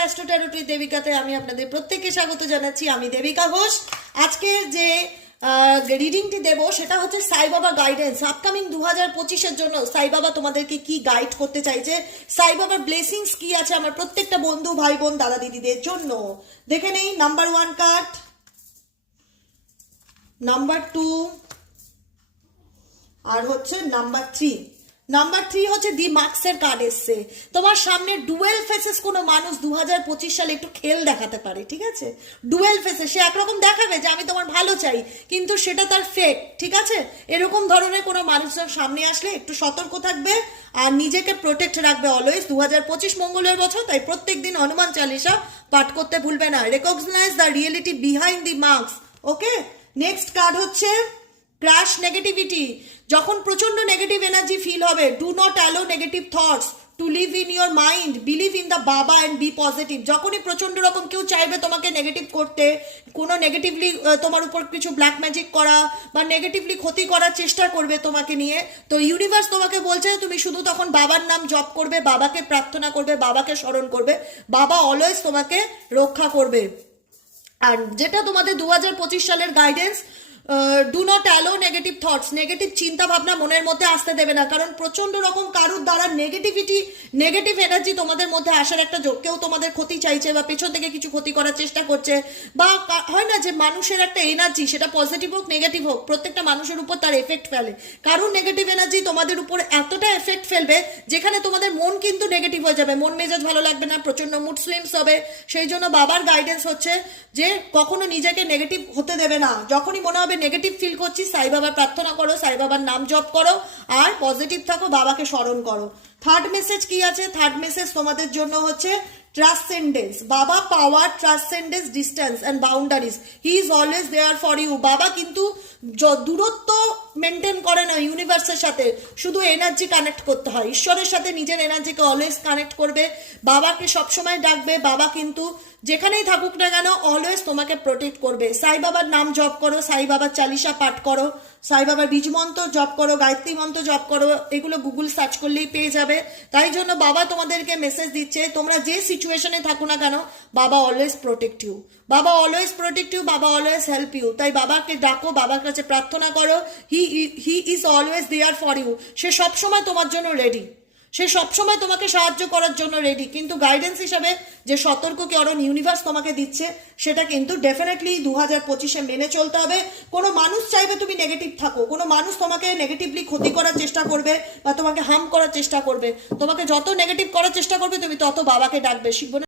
Astro tarot দেবিকাতে আমি আপনাদের প্রত্যেককে স্বাগত জানাচ্ছি। আমি দেবিকা ঘোষ। আজকের যে রিডিংটি দেব সেটা হচ্ছে সাই বাবা গাইডেন্স। আপকামিং 2025-এর জন্য সাই বাবা তোমাদেরকে কি গাইড করতে চাইছে, সাই বাবার ব্লেসিংস কি আছে আমার প্রত্যেকটা বন্ধু ভাই বোন দাদা দিদিদের জন্য। দেখে নেই নাম্বার 1 কার্ড, নাম্বার 2 আর হচ্ছে নাম্বার 3। নাম্বার 3 হচ্ছে দি মার্কসের কার্ড এসছে। তোমার সামনে ডুয়েল ফেসেস কোনো মানুষ 2025 সালে একটু খেল দেখাতে পারে, ঠিক আছে? ডুয়েল ফেসেস সে একরকম দেখাবে যে আমি তোমার ভালো চাই, কিন্তু সেটা তার ফেক, ঠিক আছে? এরকম ধরনের কোনো মানুষের সামনে আসলে একটু সতর্ক থাকবে আর নিজেকে প্রোটেক্ট রাখবে অলওয়েজ। 2025 মঙ্গলের বছর, তাই প্রত্যেক দিন হনুমান চালিসা পাঠ করতে ভুলবে না। Recognise the reality behind the marks. Okay, next card হচ্ছে ক্রাশ নেগেটিভিটি। যখন প্রচন্ড নেগেটিভ এনার্জি ফিল হবে, do not allow negative thoughts to live in your mind, believe in the Baba and be positive. যখনই প্রচন্ড রকম কেউ চাইবে তোমাকে নেগেটিভ করতে, কোনো নেগেটিভলি তোমার উপর কিছু ব্ল্যাক ম্যাজিক করা বা নেগেটিভলি ক্ষতি করার চেষ্টা করবে তোমাকে নিয়ে, তো ইউনিভার্স তোমাকে বলছে তুমি শুধু তখন বাবার নাম জপ করবে, বাবাকে প্রার্থনা করবে, বাবাকে স্মরণ করবে, বাবা অলওয়েজ তোমাকে রক্ষা করবে। আর যেটা তোমাদের 2025 সালের guidance, do not allow negative thoughts, negative চিন্তা ভাবনা মনের মধ্যে আসতে দেবে না। কারণ প্রচন্ড রকম কারুর দ্বারা নেগেটিভ এনার্জি তোমাদের মধ্যে আসার একটা যোগ, কেউ তোমাদের ক্ষতি চাইছে বা পেছন থেকে কিছু ক্ষতি করার চেষ্টা করছে, বা হয় না যে মানুষের একটা এনার্জি, সেটা পজিটিভ হোক নেগেটিভ হোক, প্রত্যেকটা মানুষের উপর তার এফেক্ট ফেলে। কারণ নেগেটিভ এনার্জি তোমাদের উপর এতটা এফেক্ট ফেলবে যেখানে তোমাদের মন কিন্তু নেগেটিভ হয়ে যাবে, মন মেজাজ ভালো লাগবে না, প্রচন্ড মুড সুইংস হবে। সেই জন্য বাবার গাইডেন্স হচ্ছে যে কখনো নিজেকে নেগেটিভ হতে দেবে না। যখনই মনে হবে নেগেটিভ ফিল করছি, সাই বাবার প্রার্থনা করো, সাই বাবার নাম জপ করো আর পজিটিভ থাকো, বাবাকে স্মরণ করো। থার্ড মেসেজ কি আছে? থার্ড মেসেজ তোমাদের জন্য হচ্ছে ট্রান্সেন্ডেন্স। বাবা power, transcendence, distance and boundaries, he is always there for you. বাবা কিন্তু দূরত্ব মেনটেন করে না ইউনিভার্সের সাথে, শুধু এনার্জি কানেক্ট করতে হয়। ঈশ্বরের সাথে নিজের এনার্জিকে অলওয়েজ কানেক্ট করবে, বাবাকে সবসময় ডাকবে, বাবা কিন্তু যেখানেই থাকুক না কেন অলওয়েজ তোমাকে প্রোটেক্ট করবে। সাই বাবার নাম জপ করো, সাই বাবার চালিসা পাঠ করো, সাই বাবার বীজ মন্ত্র জপ করো, গায়ত্রী মন্ত্র জপ করো, এগুলো গুগল সার্চ করলেই পেয়ে যাবে। তাই জন্য বাবা তোমাদেরকে মেসেজ দিচ্ছে, তোমরা যে সিচুয়েশনে থাকো না কেন, বাবা অলওয়েজ প্রোটেক্ট ইউ, বাবা অলওয়েজ প্রোটেক্ট ইউ, বাবা অলওয়েজ হেল্প ইউ। তাই বাবাকে ডাকো, বাবার কাছে প্রার্থনা করো, he is always there for you. সে সবসময় তোমার জন্য রেডি, সে সবসময় তোমাকে সাহায্য করার জন্য রেডি। কিন্তু গাইডেন্স হিসাবে যে সতর্কীকরণ ইউনিভার্স তোমাকে দিচ্ছে, সেটা কিন্তু ডেফিনেটলি 2025-এ মেনে চলতে হবে। কোনো মানুষ চাইবে তুমি নেগেটিভ থাকো, কোনো মানুষ তোমাকে নেগেটিভলি ক্ষতি করার চেষ্টা করবে বা তোমাকে হার্ম করার চেষ্টা করবে, তোমাকে যত নেগেটিভ করার চেষ্টা করবে তুমি তত বাবাকে ডাকবে। শিবনে